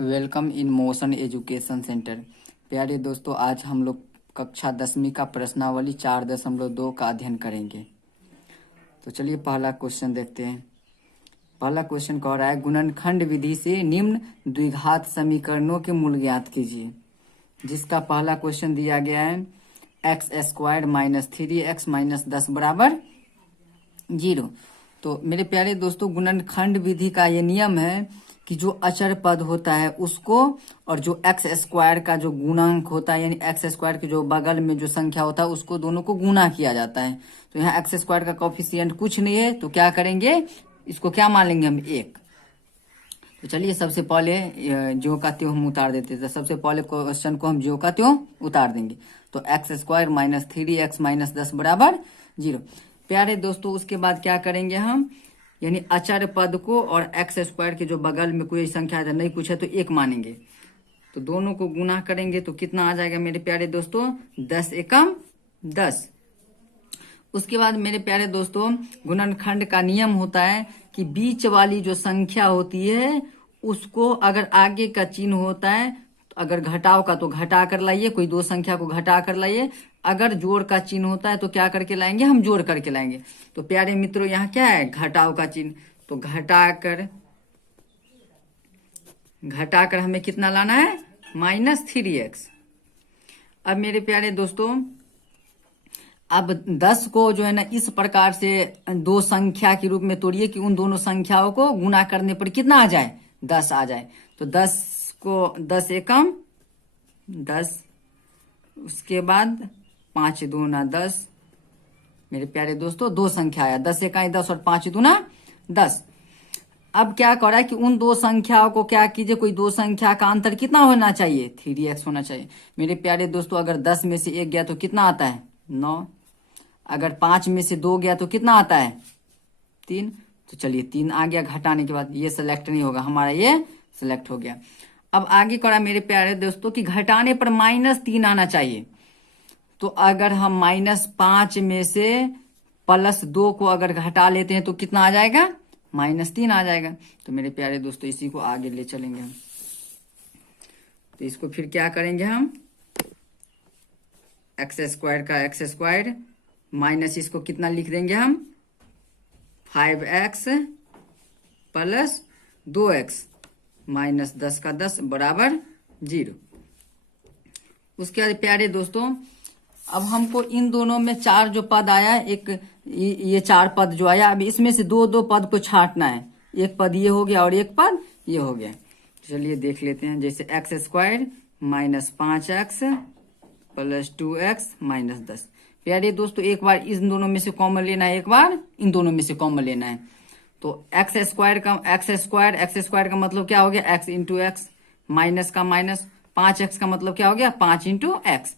Welcome in motion education centre. प्यारे दोस्तों, आज हम लोग कक्षा 10वीं का प्रश्नावली 4.2 का अध्ययन करेंगे। तो चलिए पहला क्वेश्चन देखते हैं। पहला क्वेश्चन कह रहा है, गुणनखंड विधि से निम्न द्विघात समीकरणों के मूल ज्ञात कीजिए। जिसका पहला क्वेश्चन दिया गया है x² - 3x - 10 बराबर 0। तो मेरे प्यारे दोस्तों, गुणनखंड विधि का ये नियम है कि जो अचर पद होता है उसको और जो x² का जो गुणांक होता है, यानी x² के जो बगल में जो संख्या होता है उसको दोनों को गुणा किया जाता है। तो यहाँ x² का कोफिशिएंट कुछ नहीं है, तो क्या करेंगे, इसको क्या मान लेंगे हम 1। तो चलिए सबसे पहले ज्यों का त्यों हम उतार देते हैं। तो सबसे पहले क्वेश्चन को हम ज्यों का त्यों उतार देंगे। तो x² - 3x - 10 बराबर 0। प्यारे दोस्तों, उसके बाद क्या करेंगे हम, यानी अचर पद को और x² के जो बगल में कोई संख्या नहीं कुछ है तो 1 मानेंगे। तो दोनों को गुना करेंगे तो कितना आ जाएगा मेरे प्यारे दोस्तों, 10 एकम 10। उसके बाद मेरे प्यारे दोस्तों, गुणनखंड का नियम होता है कि बीच वाली जो संख्या होती है उसको अगर आगे का चिन्ह होता है, तो अगर घटाव का तो घटा कर लाइए, कोई दो संख्या को घटा कर लाइए। अगर जोड़ का चिन्ह होता है तो क्या करके लाएंगे, हम जोड़ करके लाएंगे। तो प्यारे मित्रों, यहाँ क्या है, घटाव का चिन्ह। तो घटाकर हमें कितना लाना है, -3x। अब मेरे प्यारे दोस्तों, अब 10 को जो है ना इस प्रकार से दो संख्या के रूप में तोड़िए कि उन दोनों संख्याओं को गुना करने पर कितना आ जाए, 10 आ जाए। तो 10 को 10 एकम 10, उसके बाद 5 दूना 10। मेरे प्यारे दोस्तों, दो संख्या आया, 10 इकाई 10 और 5 दूना 10। अब क्या कर रहा है कि उन दो संख्याओं को क्या कीजिए, कोई दो संख्या का अंतर कितना होना चाहिए, 3x होना चाहिए। मेरे प्यारे दोस्तों, अगर 10 में से 1 गया तो कितना आता है, 9। अगर 5 में से 2 गया तो कितना आता है, 3। तो चलिए 3 आ गया घटाने के बाद, ये सेलेक्ट नहीं होगा हमारा, ये सेलेक्ट हो गया। अब आगे करा मेरे प्यारे दोस्तों कि घटाने पर -3 आना चाहिए। तो अगर हम -5 में से +2 को अगर घटा लेते हैं तो कितना आ जाएगा, -3 आ जाएगा। तो मेरे प्यारे दोस्तों, इसी को आगे ले चलेंगे हम। तो इसको फिर क्या करेंगे हम, x² का x² माइनस इसको कितना लिख देंगे हम, 5x + 2x - 10 का 10 बराबर 0। उसके बाद प्यारे दोस्तों, अब हमको इन दोनों में 4 जो पद आया, एक ये 4 पद जो आया, अब इसमें से 2 पद को छांटना है। एक पद ये हो गया और एक पद ये हो गया। चलिए देख लेते हैं। जैसे x² - 5x + 2x - 10। प्यारे दोस्तों, एक बार इन दोनों में से कॉमन लेना है, एक बार इन दोनों में से कॉमन लेना है। तो x² का मतलब क्या हो गया, x × x, माइनस का माइनस, 5x का मतलब क्या हो गया, 5 × x।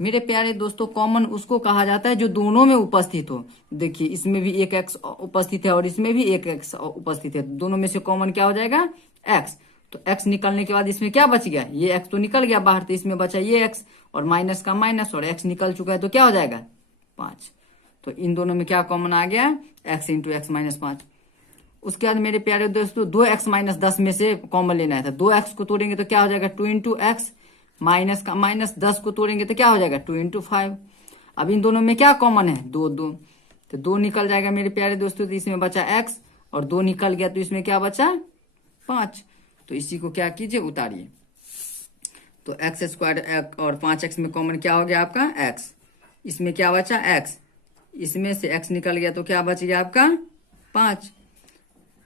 मेरे प्यारे दोस्तों, कॉमन उसको कहा जाता है जो दोनों में उपस्थित हो। देखिए इसमें भी एक x उपस्थित है और इसमें भी एक x उपस्थित है, दोनों में से कॉमन क्या हो जाएगा, x। तो x निकलने के बाद इसमें क्या बच गया, ये x तो निकल गया बाहर, तो इसमें बचा ये x और माइनस का माइनस, और x निकल चुका है तो क्या हो जाएगा, 5। तो इन दोनों में क्या कॉमन आ गया, x × x - 5। उसके बाद मेरे प्यारे दोस्तों, 2x - 10 में से कॉमन लेना है। था 2x को तोड़ेंगे तो क्या हो जाएगा, 2 × x, माइनस का माइनस, 10 को तोड़ेंगे तो क्या हो जाएगा, 2 × 5। अब इन दोनों में क्या कॉमन है, 2 2, तो 2 निकल जाएगा मेरे प्यारे दोस्तों। तो इसमें बचा x और 2 निकल गया तो इसमें क्या बचा, 5। तो इसी को क्या कीजिए, उतारिए। तो x² और 5x में कॉमन क्या हो गया आपका, x। इसमें क्या बचा, x। इसमें से x निकल गया तो क्या बच गया आपका, 5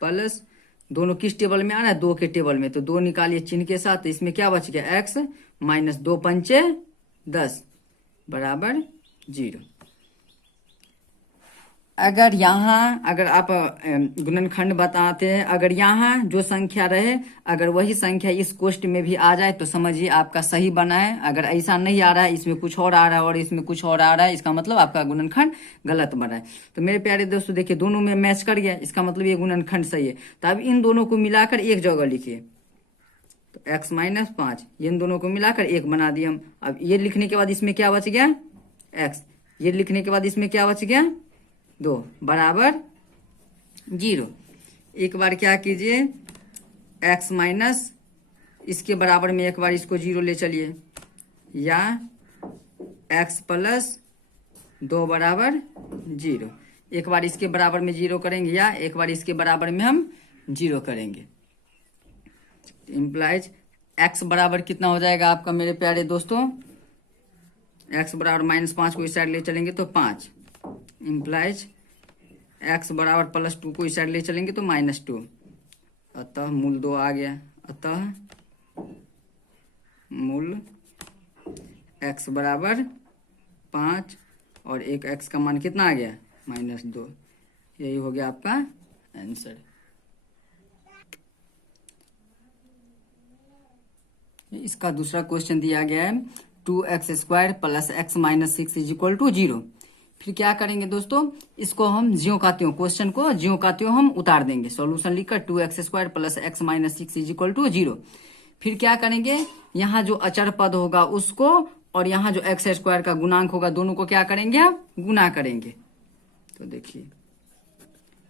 प्लस, दोनों किस टेबल में आ रहा है, 2 के टेबल में। तो 2 निकालिए चिन्ह के साथ, तो इसमें क्या बच गया, x - 2 पंचे 10 बराबर 0। अगर यहाँ, अगर आप गुणनखंड बताते हैं, अगर यहाँ जो संख्या रहे, अगर वही संख्या इस कोष्ट में भी आ जाए तो समझिए आपका सही बना है। अगर ऐसा नहीं आ रहा है, इसमें कुछ और आ रहा है और इसमें कुछ और आ रहा है, इसका मतलब आपका गुणनखंड गलत बना है। तो मेरे प्यारे दोस्तों देखिए, दोनों में मैच कर गया, इसका मतलब ये गुणनखंड सही है। तो अब इन दोनों को मिलाकर एक जगह लिखिए। तो x - 5, इन दोनों को मिलाकर 1 बना दिए हम। अब ये लिखने के बाद इसमें क्या बच गया, x। ये लिखने के बाद इसमें क्या बच गया, 2 बराबर 0। एक बार क्या कीजिए, x माइनस इसके बराबर में एक बार इसको 0 ले चलिए, या x प्लस 2 बराबर 0। एक बार इसके बराबर में 0 करेंगे या एक बार इसके बराबर में हम 0 करेंगे। इम्प्लाइज x बराबर कितना हो जाएगा आपका मेरे प्यारे दोस्तों, x बराबर -5 को इस साइड ले चलेंगे तो 5। इम्प्लाइज x बराबर +2 को इस साइड ले चलेंगे तो -2। अतः मूल 2 आ गया। अतः मूल x बराबर 5 और एक x का मान कितना आ गया, -2। यही हो गया आपका आंसर। इसका दूसरा क्वेश्चन दिया गया है 2x² + x - 6 = 0। फिर क्या करेंगे दोस्तों, इसको हम ज्यों का त्यों, क्वेश्चन को ज्यों का त्यों हम उतार देंगे। सॉल्यूशन लिखकर 2x² + x - 6 = 0। फिर क्या करेंगे, यहाँ जो अचर पद होगा उसको और यहाँ जो x² का गुणांक होगा दोनों को क्या करेंगे, आप गुना करेंगे। तो देखिए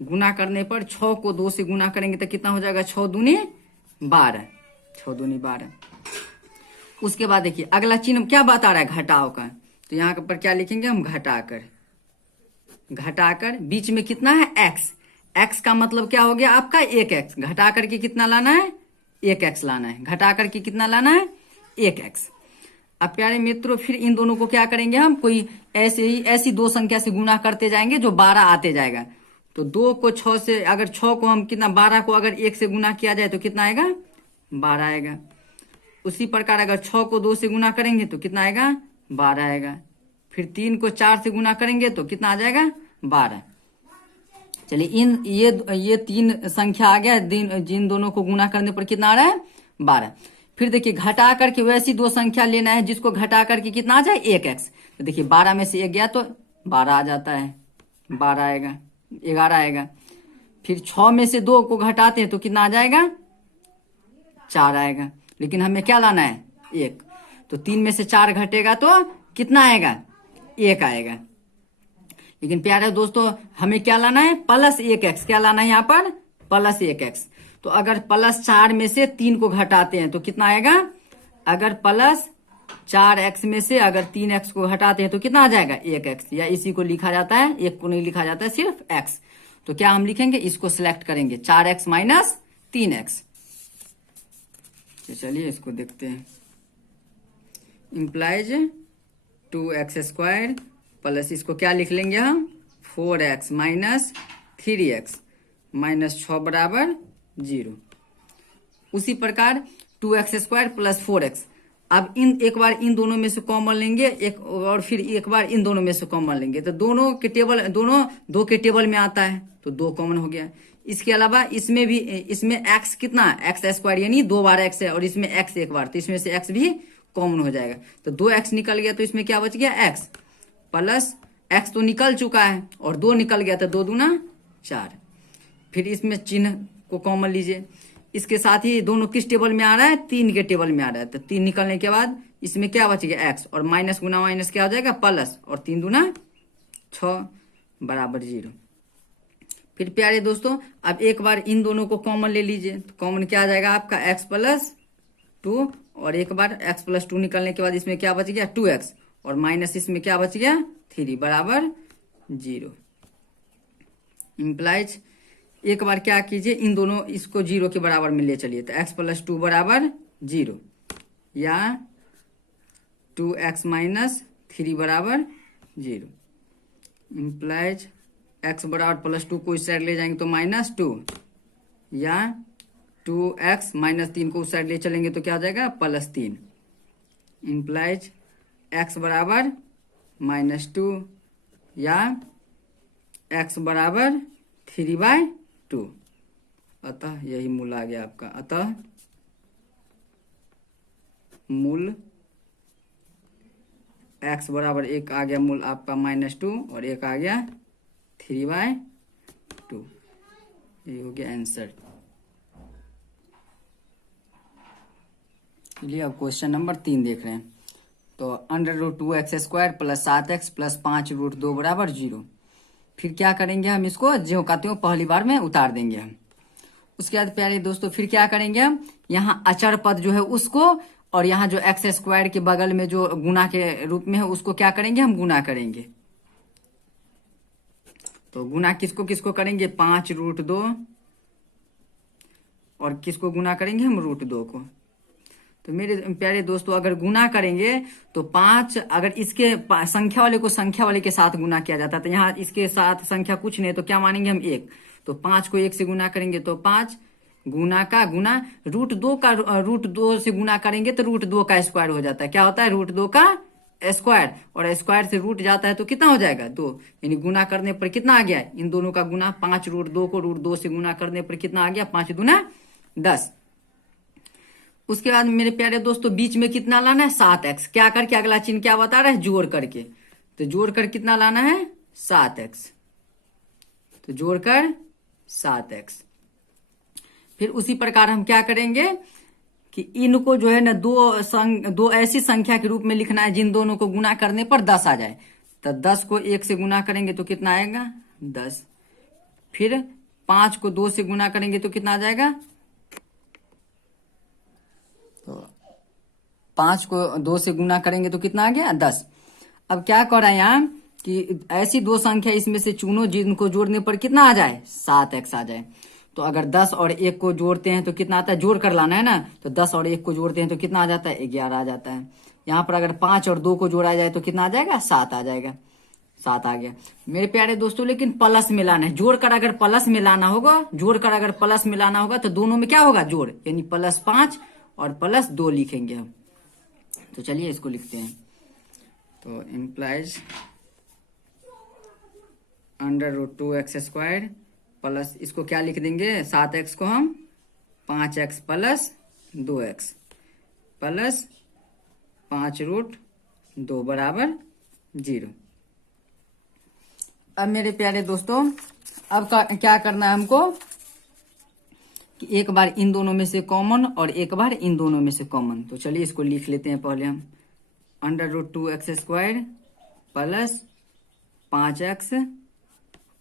गुना करने पर 6 को 2 से गुना करेंगे तो कितना हो जाएगा, 6 दूनी 12। 6 दूनी 12। उसके बाद देखिए अगला चिन्ह क्या बता रहा है, घटाव का। तो यहाँ पर क्या लिखेंगे हम, घटाकर। घटाकर बीच में कितना है, x। x का मतलब क्या हो गया आपका 1x। घटाकर के कितना लाना है, 1x लाना है। घटाकर के कितना लाना है, 1x। अब प्यारे मित्रों फिर इन दोनों को क्या करेंगे हम, कोई ऐसी 2 संख्या से गुना करते जाएंगे जो 12 आते जाएगा। तो 2 को 6 से, अगर 6 को हम कितना, 12 को अगर 1 से गुना किया जाए तो कितना आएगा, 12 आएगा। उसी प्रकार अगर 6 को 2 से गुना करेंगे तो कितना आएगा, 12 आएगा। फिर 3 को 4 से गुना करेंगे तो कितना आ जाएगा, 12। चलिए ये 3 संख्या आ गया, जिन दोनों को गुना करने पर कितना आ रहा है, 12। फिर देखिए घटा करके वैसी 2 संख्या लेना है जिसको घटा करके कितना आ जाए, 1x। तो देखिए 12 में से 1 गया तो 12 आ जाता है, 12 आएगा, 11 आएगा। फिर 6 में से 2 को घटाते हैं तो कितना आ जाएगा, 4 आएगा। लेकिन हमें क्या लाना है, 1। तो 3 में से 4 घटेगा तो कितना आएगा, 1 आएगा। लेकिन प्यारे दोस्तों हमें क्या लाना है, +1x। क्या लाना है यहाँ पर, +1x। तो अगर +4 में से 3 को घटाते हैं तो कितना आएगा, अगर +4x में से अगर 3x को घटाते हैं तो कितना आ जाएगा, 1x। या इसी को लिखा जाता है, 1 को नहीं लिखा जाता है, सिर्फ x। तो क्या हम लिखेंगे, इसको सिलेक्ट करेंगे, 4x - 3x। चलिए इसको देखते हैं। इम्प्लाइज 2x² प्लस इसको क्या लिख लेंगे हम, 4x - 3x -6 बराबर 0। उसी प्रकार 2x² + 4x। अब एक बार इन दोनों में से कॉमन लेंगे, एक और फिर एक बार इन दोनों में से कॉमन लेंगे। तो दोनों के टेबल, दोनों 2 के टेबल में आता है तो 2 कॉमन हो गया। इसके अलावा इसमें भी, इसमें x कितना, x² यानी 2 बार x है और इसमें x 1 बार, तो इसमें से x भी कॉमन हो जाएगा। तो 2x निकल गया तो इसमें क्या बच गया, x प्लस x तो निकल चुका है और 2 निकल गया तो 2 दूना 4। फिर इसमें चिन्ह को कॉमन लीजिए। इसके साथ ही दोनों किस टेबल में आ रहा है, 3 के टेबल में आ रहा है। तो 3 निकलने के बाद इसमें क्या बच गया, x और माइनस गुना माइनस क्या हो जाएगा, प्लस, और 3 दूना 6 बराबर 0। फिर प्यारे दोस्तों अब एक बार इन दोनों को कॉमन ले लीजिए। तो कॉमन क्या आ जाएगा आपका, x + 2 और एक बार x + 2 निकलने के बाद इसमें क्या बच गया, 2x और माइनस इसमें क्या बच गया, 3 बराबर 0। इम्प्लाइज एक बार क्या कीजिए, इन दोनों इसको 0 के बराबर में ले चलिए। तो x + 2 बराबर 0 या 2x - 3 बराबर 0। इम्प्लाइज x बराबर +2 को इस साइड ले जाएंगे तो -2 या 2x - 3 को उस साइड ले चलेंगे तो क्या हो जाएगा, +3। इम्प्लाइज x बराबर -2 या x बराबर 3/2। अतः यही मूल आ गया आपका। अतः मूल x बराबर 1 आ गया, मूल आपका -2 और 1 आ गया 3/2। ये हो गया आंसर। चलिए अब क्वेश्चन नंबर 3 देख रहे हैं। तो √2x² + 7x + 5√2 बराबर 0। फिर क्या करेंगे हम, इसको ज्यों का त्यों पहली बार में उतार देंगे हम। उसके बाद प्यारे दोस्तों फिर क्या करेंगे हम, यहाँ अचर पद जो है उसको, और यहाँ जो एक्स स्क्वायर के बगल में जो गुना के रूप में है उसको क्या करेंगे हम, गुना करेंगे। तो गुना किसको किसको करेंगे, 5√2, और किसको गुना करेंगे हम, √2 को। तो मेरे प्यारे दोस्तों अगर गुना करेंगे तो 5, अगर इसके संख्या वाले को संख्या वाले के साथ गुना किया जाता है, तो यहाँ इसके साथ संख्या कुछ नहीं, तो क्या मानेंगे हम 1। तो 5 को 1 से गुना करेंगे तो 5, गुना का गुना, √2 का √2 से गुना करेंगे तो √2 का स्क्वायर हो जाता है। क्या होता है, √2 का स्क्वायर, और स्क्वायर से रूट जाता है तो कितना हो जाएगा, 2। यानी गुना करने पर कितना आ गया, इन दोनों का गुना, 5√2 को √2 से गुना करने पर कितना आ गया, 5 दूना 10। उसके बाद मेरे प्यारे दोस्तों बीच में कितना लाना है, 7x। क्या करके, अगला चिन्ह क्या बता रहा है, जोड़ करके। तो जोड़कर कितना लाना है, 7x। तो जोड़कर 7x। फिर उसी प्रकार हम क्या करेंगे कि इनको जो है ना दो ऐसी संख्या के रूप में लिखना है जिन दोनों को गुना करने पर 10 आ जाए। तो 10 को 1 से गुना करेंगे तो कितना आएगा, 10। फिर 5 को 2 से गुना करेंगे तो कितना आ जाएगा, तो 5 को 2 से गुना करेंगे तो कितना आ गया, 10। अब क्या कर रहा है यहाँ कि ऐसी दो संख्या इसमें से चुनो जिनको जोड़ने पर कितना आ जाए, 7x आ जाए। तो अगर 10 और 1 को जोड़ते हैं तो कितना आता है, जोड़ कर लाना है ना, तो 10 और 1 को जोड़ते हैं तो कितना आ जाता है, 11 आ जाता है। यहाँ पर अगर 5 और 2 को जोड़ा जाए तो कितना आ जाएगा, 7 आ जाएगा। 7 आ गया मेरे प्यारे दोस्तों। लेकिन प्लस में लाना है, जोड़कर अगर प्लस में लाना होगा, जोड़कर अगर प्लस में लाना होगा तो दोनों में क्या होगा, जोड़, यानी +5 और +2 लिखेंगे हम। तो चलिए इसको लिखते हैं। तो इम्प्लाइज √2x² प्लस, इसको क्या लिख देंगे, 7x को हम 5x + 2x प्लस 5√2 बराबर 0। अब मेरे प्यारे दोस्तों अब क्या करना है हमको कि एक बार इन दोनों में से कॉमन और एक बार इन दोनों में से कॉमन। तो चलिए इसको लिख लेते हैं पहले हम, √2x² प्लस 5x,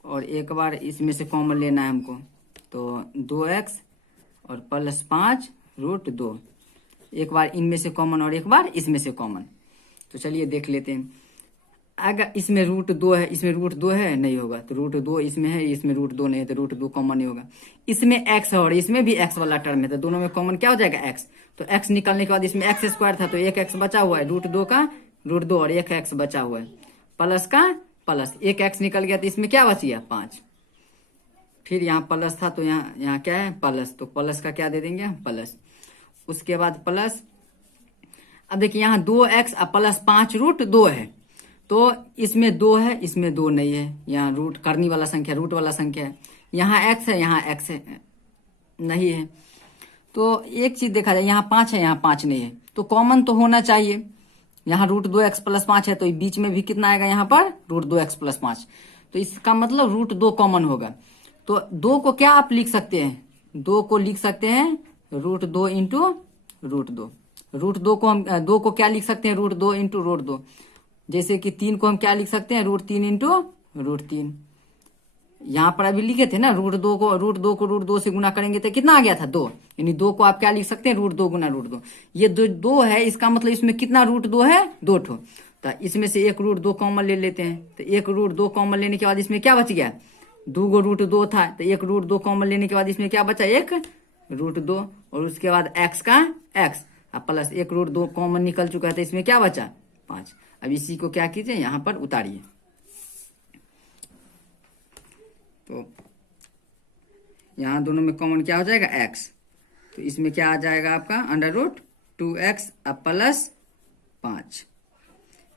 और एक बार इसमें से कॉमन लेना है हमको, तो 2x और प्लस 5√2। एक बार इनमें से कॉमन और एक बार इसमें से कॉमन। तो चलिए देख लेते हैं। अगर इसमें √2 है, इसमें √2 है, नहीं होगा, तो √2 इसमें है, इसमें √2 नहीं है, तो √2 कॉमन नहीं होगा। इसमें x है और इसमें भी x वाला टर्म है, तो दोनों में कॉमन क्या हो जाएगा, x। तो x निकलने के बाद इसमें x² था तो एक x बचा हुआ है, √2 का √2 और एक x बचा हुआ है, प्लस का प्लस, एक x निकल गया तो इसमें क्या बच गया, 5। फिर यहाँ प्लस था तो यहाँ क्या है, प्लस, तो प्लस का क्या दे देंगे, प्लस। उसके बाद प्लस, अब देखिए यहाँ 2x प्लस 5√2 है, तो इसमें 2 है, इसमें 2 नहीं है, यहाँ रूट करनी वाला संख्या, रूट वाला संख्या है। यहाँ x है, यहाँ x है, नहीं है। तो एक चीज देखा जाए, यहाँ 5 है, यहाँ 5 नहीं है, तो कॉमन तो होना चाहिए। यहाँ √2x + 5 है, तो बीच में भी कितना आएगा, यहाँ पर √2x + 5, तो इसका मतलब √2 कॉमन होगा। तो 2 को क्या आप लिख सकते हैं, 2 को लिख सकते हैं √2 × √2। √2 को हम 2 को क्या लिख सकते हैं, √2 × √2। जैसे कि 3 को हम क्या लिख सकते हैं, √3 × √3। यहाँ पर अभी लिखे थे ना, √2 को √2 से गुना करेंगे तो कितना आ गया था, 2। यानी 2 को आप क्या लिख सकते हैं, √2 × √2। ये 2 है, इसका मतलब इसमें कितना √2 है, 2 ठो। तो इसमें से एक √2 कॉमन ले लेते हैं, तो एक √2 कॉमन लेने के बाद इसमें क्या बच गया, 2 √2 था, तो एक √2 कॉमन लेने के बाद इसमें क्या बचा, एक √2, और उसके बाद x का x प्लस एक √2 कॉमन निकल चुका है, तो इसमें क्या बचा, 5। अब इसी को क्या कीजिए, यहाँ पर उतारिए। तो यहाँ दोनों में कॉमन क्या हो जाएगा, x। तो इसमें क्या आ जाएगा आपका √2x प्लस 5।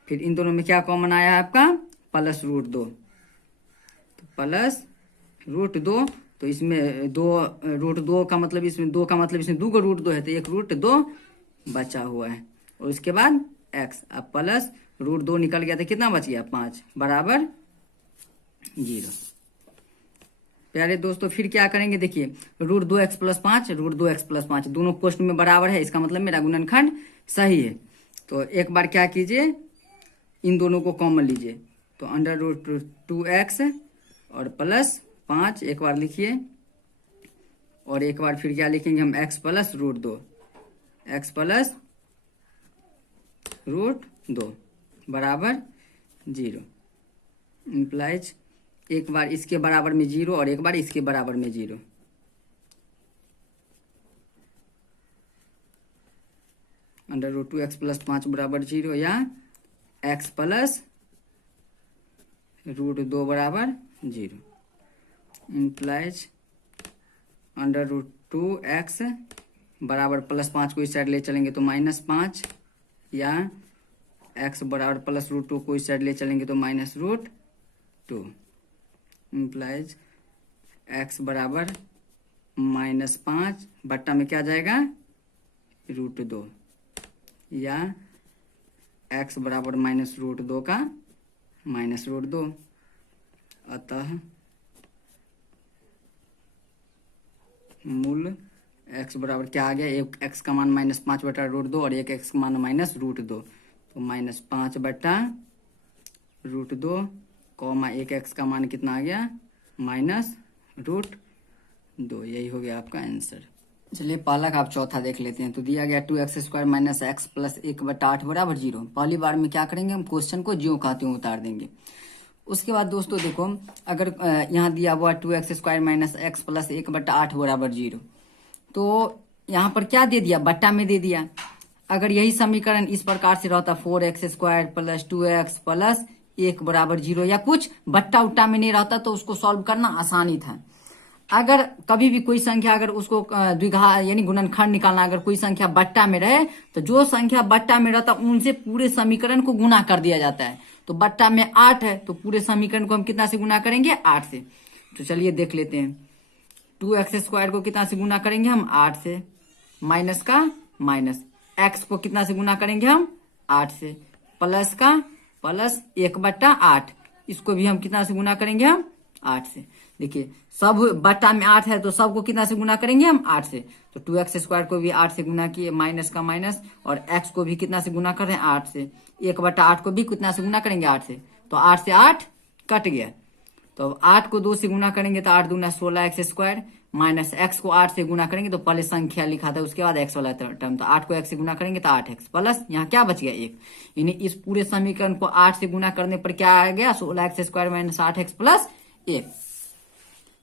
फिर इन दोनों में क्या कॉमन आया है आपका, +√2, तो +√2। तो इसमें 2 √2 का मतलब, इसमें 2 का मतलब इसमें 2 का √2 है, तो एक √2 बचा हुआ है। और उसके बाद x अब प्लस √2 निकल गया तो कितना बच गया, 5 बराबर 0। प्यारे दोस्तों फिर क्या करेंगे, देखिए √2x + 5, √2x + 5 दोनों कोष्ठ में बराबर है, इसका मतलब मेरा गुणनखंड सही है। तो एक बार क्या कीजिए, इन दोनों को कॉमन लीजिए, तो √2x और +5 एक बार लिखिए, और एक बार फिर क्या लिखेंगे हम, x plus root 2, x plus root 2 बराबर 0 इम्प्लाइज एक बार इसके बराबर में 0 और एक बार इसके बराबर में 0। अंडर रूट 2 एक्स प्लस 5 बराबर 0 या एक्स प्लस रूट 2 बराबर 0 इम्प्लाइज अंडर रूट 2 एक्स बराबर प्लस 5 को इस साइड ले चलेंगे तो -5 या एक्स बराबर प्लस रूट 2 को इस साइड ले चलेंगे तो माइनस रूट 2 इम्प्लाइज एक्स बराबर -5 बट्टा में क्या जाएगा, रूट 2 या एक्स बराबर माइनस रूट 2 का माइनस रूट 2। अतः मूल एक्स बराबर क्या आ गया, एक एक्स का मान -5 बटा रूट 2 और एक एक्स का मान माइनस रूट 2, तो -5 बटा रूट 2 कॉमा एक एक्स का मान कितना आ गया, माइनस रूट 2। यही हो गया आपका आंसर। चलिए पहला का आप चौथा देख लेते हैं। तो दिया गया 2x² माइनस एक्स प्लस 1/8 बराबर 0। पहली बार में क्या करेंगे, हम क्वेश्चन को ज्यों कहते हैं उतार देंगे। उसके बाद दोस्तों देखो, अगर यहाँ दिया हुआ 2x² माइनस एक्स प्लस 1/8 बराबर 0, तो यहाँ पर क्या दे दिया, बट्टा में दे दिया। अगर यही समीकरण इस प्रकार से रहता 4x² प्लस 2x प्लस 1 बराबर 0 या कुछ बट्टा उट्टा में नहीं रहता तो उसको सॉल्व करना आसानी था। अगर कभी भी कोई संख्या अगर उसको द्विघात यानी गुणनखंड निकालना, अगर कोई संख्या बट्टा में रहे तो जो संख्या बट्टा में रहता उनसे पूरे समीकरण को गुना कर दिया जाता है। तो बट्टा में 8 है तो पूरे समीकरण को हम कितना से गुना करेंगे, 8 से। तो चलिए देख लेते हैं, 2x² को कितना से गुना करेंगे हम, 8 से, माइनस का माइनस, x को कितना से गुना करेंगे हम, 8 से, प्लस का प्लस 1/8, इसको भी हम कितना से गुना करेंगे हम, 8 से। देखिए सब बट्टा में 8 है तो सबको कितना से गुना करेंगे हम, 8 से। तो 2x² को भी 8 से गुना किए, माइनस का माइनस, और x को भी कितना से गुना कर रहे हैं, 8 से। 1/8 को भी कितना से गुना करेंगे, 8 से। तो 8 से 8 कट गया, तो 8 को 2 से गुना करेंगे तो 8 दूना 16x² माइनस x को 8 से गुना करेंगे तो पहले संख्या लिखा था उसके बाद x वाला टर्म, तो 8 को x से गुना करेंगे तो 8x प्लस यहाँ क्या बच गया, 1। यानी इस पूरे समीकरण को 8 से गुना करने पर क्या आ गया, 16x² माइनस 8x प्लस 1।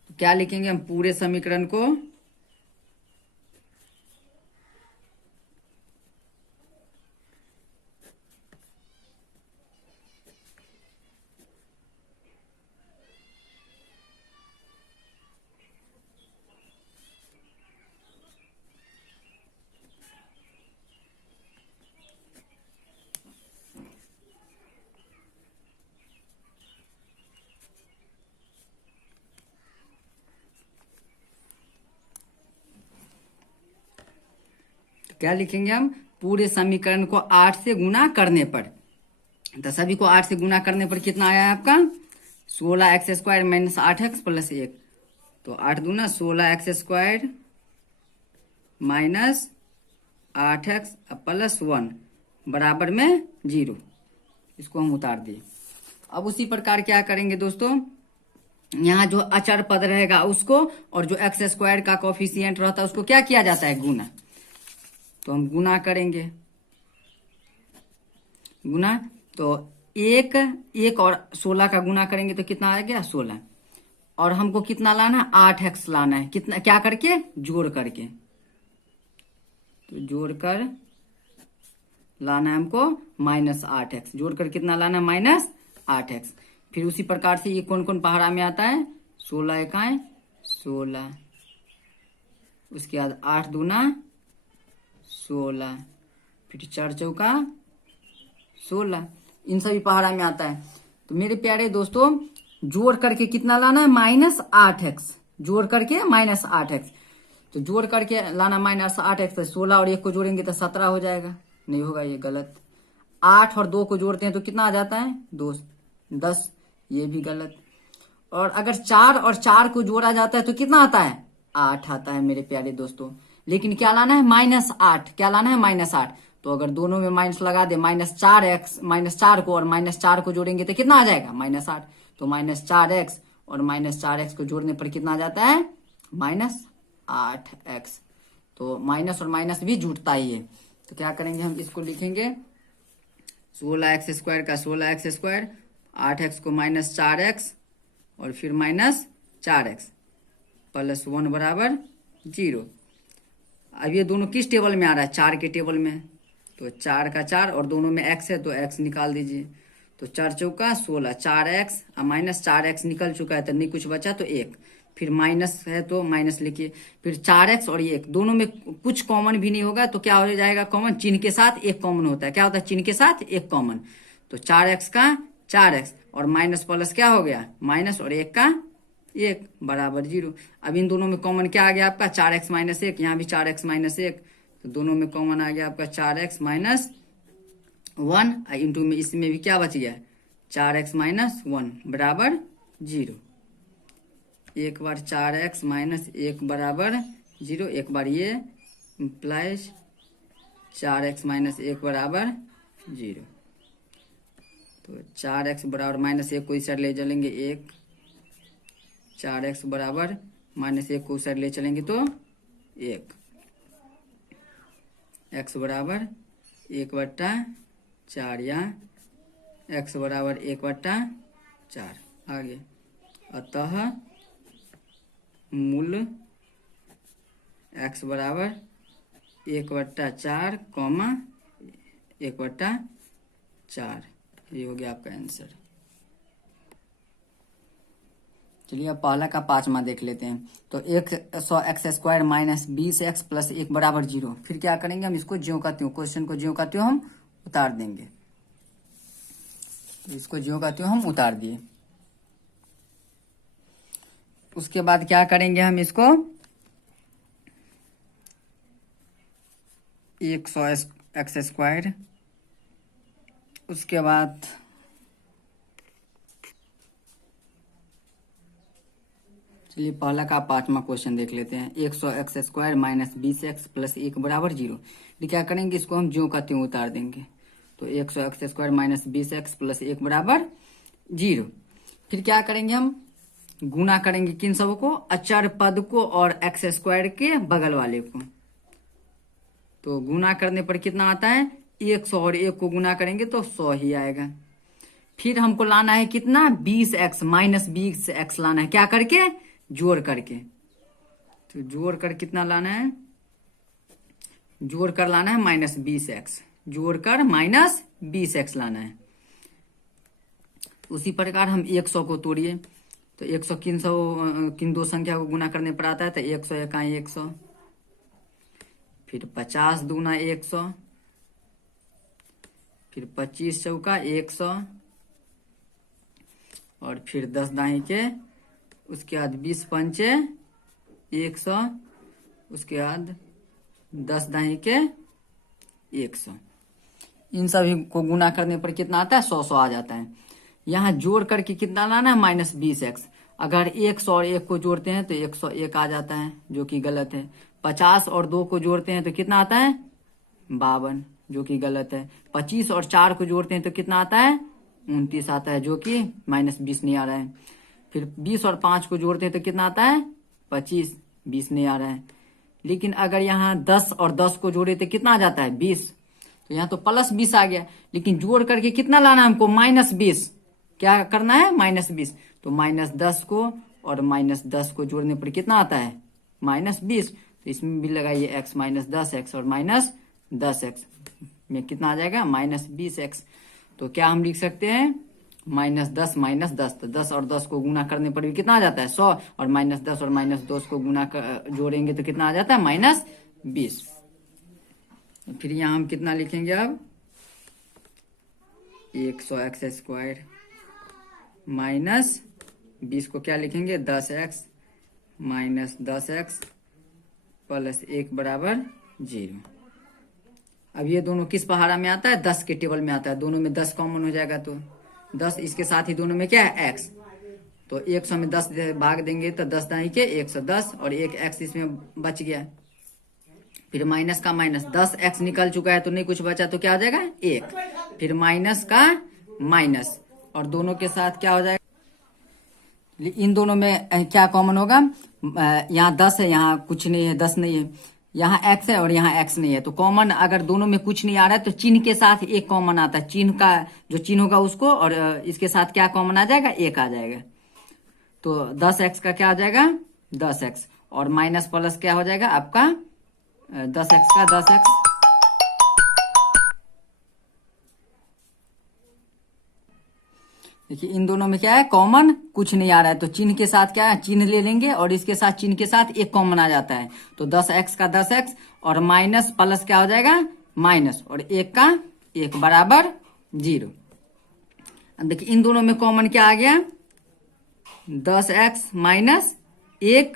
तो क्या लिखेंगे हम पूरे समीकरण को, क्या लिखेंगे हम, पूरे समीकरण को 8 से गुना करने पर। तो सभी को 8 से गुना करने पर कितना आया है आपका, 16x² माइनस 8x प्लस 1। तो 8 दूना 16x² माइनस 8x प्लस 1 बराबर में 0। इसको हम उतार दिए। अब उसी प्रकार क्या करेंगे दोस्तों, यहाँ जो अचर पद रहेगा उसको और जो x² का कोफिशिएंट रहता है उसको क्या किया जाता है, गुना। तो हम गुना करेंगे, गुना तो 1 और 16 का गुना करेंगे तो कितना आ गया, 16। और हमको कितना लाना है, 8x लाना है, कितना क्या करके, जोड़ करके। तो जोड़ कर लाना है हमको -8x, जोड़कर कितना लाना है, -8x। फिर उसी प्रकार से ये कौन कौन पहाड़ा में आता है, 16 इकाई 16, उसके बाद 8 दूना 16, फिर 4 चौका 16, इन सभी पहाड़ा में आता है। तो मेरे प्यारे दोस्तों जोड़ करके कितना लाना है, -8x, जोड़ करके -8x। तो जोड़ करके लाना -8x, तो 16 और 1 को जोड़ेंगे तो 17 हो जाएगा, नहीं होगा ये गलत। 8 और 2 को जोड़ते हैं तो कितना आ जाता है, 2 10, ये भी गलत। और अगर 4 और 4 को जोड़ा जाता है तो कितना आता है, 8 आता है मेरे प्यारे दोस्तों। लेकिन क्या लाना है, -8, क्या लाना है, -8। तो अगर दोनों में माइनस लगा दे, -4 को और -4 को जोड़ेंगे तो कितना आ जाएगा, -8। तो -4x और -4x को जोड़ने पर कितना आ जाता है, -8। 8x। तो माइनस और माइनस भी जुटता ही है, तो क्या करेंगे हम इसको लिखेंगे 16x² का 16x², 8x को -4x और फिर -4x प्लस 1 बराबर 0। अब ये दोनों किस टेबल में आ रहा है? 4 के टेबल में, तो 4 का 4 और दोनों में x है तो x निकाल दीजिए। तो 4 चौका 16, 4x और -4x निकल चुका है तो नहीं कुछ बचा तो 1, फिर माइनस है तो माइनस लिखिए, फिर 4x और 1 दोनों में कुछ कॉमन भी नहीं होगा तो क्या हो जाएगा कॉमन? चिन्ह के साथ एक कॉमन होता है। क्या होता है? चिन्ह के साथ एक कॉमन। तो 4x का 4x और माइनस प्लस क्या हो गया? माइनस और 1 का 1 बराबर 0। अब इन दोनों में कॉमन क्या आ गया आपका? 4x - 1, यहाँ भी 4x - 1, तो दोनों में कॉमन आ गया आपका 4x - 1 इंटू में इसमें भी क्या बच गया? 4x - 1 बराबर 0। एक बार 4x - 1 बराबर 0, एक बार ये प्लस 4x - 1 बराबर 0। तो 4x बराबर -1 को इस साइड ले चलेंगे 1, 4x बराबर -1 को उस साइड ले चलेंगे तो 1, x बराबर 1/4 या x बराबर 1/4 आगे। अतः मूल x बराबर 1/4, 1/4। ये हो गया आपका आंसर। चलिए अब पहला का 5वां देख लेते हैं। तो 100x² - 20x + 1 बराबर 0। फिर क्या करेंगे हम? इसको ज्यों का त्यों, क्वेश्चन को ज्यों का त्यों हम उतार देंगे। तो इसको ज्यों का त्यों हम उतार दिए। उसके बाद क्या करेंगे हम? इसको 100x², उसके बाद चलिए पहला का 5वां क्वेश्चन देख लेते हैं। 100x² - 20x + 1 बराबर 0। ये क्या करेंगे? इसको हम ज्यों का त्यों उतार देंगे। तो 100x² - 20x + 1 बराबर 0। फिर क्या करेंगे? हम गुना करेंगे किन सबों को? अचर पद को और x² के बगल वाले को। तो गुना करने पर कितना आता है? 100 और 1 को गुना करेंगे तो 100 ही आएगा। फिर हमको लाना है कितना? 20x - 20x लाना है। क्या करके? जोड़ करके। तो जोड़ कर कितना लाना है? जोड़ कर लाना है -20x, जोड़ कर -20x लाना है। उसी प्रकार हम 100 को तोड़िए। तो 100 किन दो संख्या को गुना करने पर आता है? तो 100 एकाई 100, फिर 50 दूना 100, फिर 25 चौका 100 और फिर 10 दाई के, उसके बाद 20 पंचे 100, उसके बाद 10 दाई के 100। इन सभी को गुना करने पर कितना आता है? 100 आ जाता है। यहाँ जोड़ करके कितना लाना है? -20x। अगर 100 और 1 को जोड़ते हैं तो 101 आ जाता है, जो कि गलत है। 50 और 2 को जोड़ते हैं तो कितना आता है? 52, जो कि गलत है। 25 और 4 को जोड़ते हैं तो कितना आता है? 29 आता है, जो कि -20 नहीं आ रहा है। फिर 20 और 5 को जोड़ते हैं तो कितना आता है? 25, 20 नहीं आ रहा है। लेकिन अगर यहाँ 10 और 10 को जोड़े तो कितना आ जाता है? 20। तो यहाँ तो +20 आ गया, लेकिन जोड़ करके कितना लाना है हमको? -20। क्या करना है? -20। तो -10 को और -10 को जोड़ने पर कितना आता है? -20। तो इसमें भी लगाइए x -10x और -10x में कितना आ जाएगा? -20x। तो क्या हम लिख सकते हैं? -10 -10। तो 10 और 10 को गुना करने पर भी कितना आ जाता है? 100। और -10 और -2 को जोड़ेंगे तो कितना आ जाता है? -20। फिर यहाँ हम कितना लिखेंगे अब? 100x² -20 को क्या लिखेंगे? 10x -10x + 1 बराबर 0। अब ये दोनों किस पहाड़ा में आता है? 10 के टेबल में आता है। दोनों में 10 कॉमन हो जाएगा तो 10, इसके साथ ही दोनों में क्या है? x। तो 100 में 10 भाग देंगे तो 10 दाई के 110 और 1 x इसमें बच गया। फिर माइनस का माइनस, 10x निकल चुका है तो नहीं कुछ बचा तो क्या हो जाएगा? 1। फिर माइनस का माइनस और दोनों के साथ क्या हो जाएगा? इन दोनों में क्या कॉमन होगा? यहाँ 10 है, यहाँ कुछ नहीं है, 10 नहीं है, यहाँ x है और यहाँ x नहीं है। तो कॉमन अगर दोनों में कुछ नहीं आ रहा है तो चिन्ह के साथ एक कॉमन आता है, चिन्ह का जो चिन्ह होगा उसको, और इसके साथ क्या कॉमन आ जाएगा? एक आ जाएगा। तो 10x का क्या हो जाएगा? 10x, और माइनस प्लस क्या हो जाएगा आपका? 10x का 10x। देखिए इन दोनों में क्या है? कॉमन कुछ नहीं आ रहा है, तो चिन्ह के साथ क्या है? चिन्ह ले लेंगे और इसके साथ चिन्ह के साथ एक कॉमन आ जाता है। तो 10x का 10x और माइनस प्लस क्या हो जाएगा? माइनस, और एक का एक बराबर 0। अब देखिए इन दोनों में कॉमन क्या आ गया? 10x माइनस 1,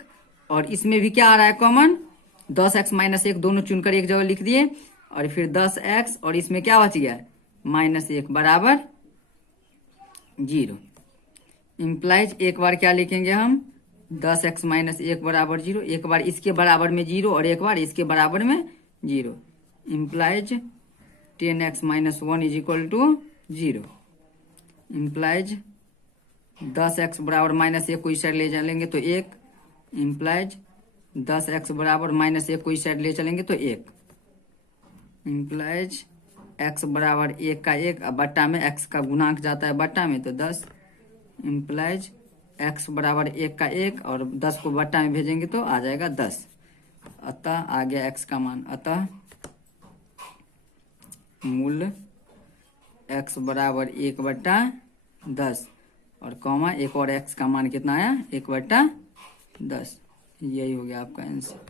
और इसमें भी क्या आ रहा है कॉमन? 10x माइनस 1, दोनों चुनकर एक जगह लिख दिए, और फिर 10x और इसमें क्या बच गया? माइनस 1 बराबर 0। इम्प्लाइज एक बार क्या लिखेंगे हम? 10x माइनस 1 बराबर 0, एक बार इसके बराबर में 0 और एक बार इसके बराबर में 0। Implies 10x minus 1 is equal to 0। Implies 10x बराबर माइनस 1 को इस साइड ले चलेंगे तो 1। इम्प्लाइज 10x बराबर माइनस 1 को इस साइड ले चलेंगे तो 1। इम्प्लाइज x बराबर 1 का 1, अब बट्टा में x का गुणांक जाता है बट्टा में, तो 10। इम्प्लाइज x बराबर 1 का 1 और 10 को बट्टा में भेजेंगे तो आ जाएगा 10। अतः आ गया x का मान। अतः मूल x बराबर 1/10 और कॉमा एक और x का मान कितना आया? 1/10। यही हो गया आपका आंसर।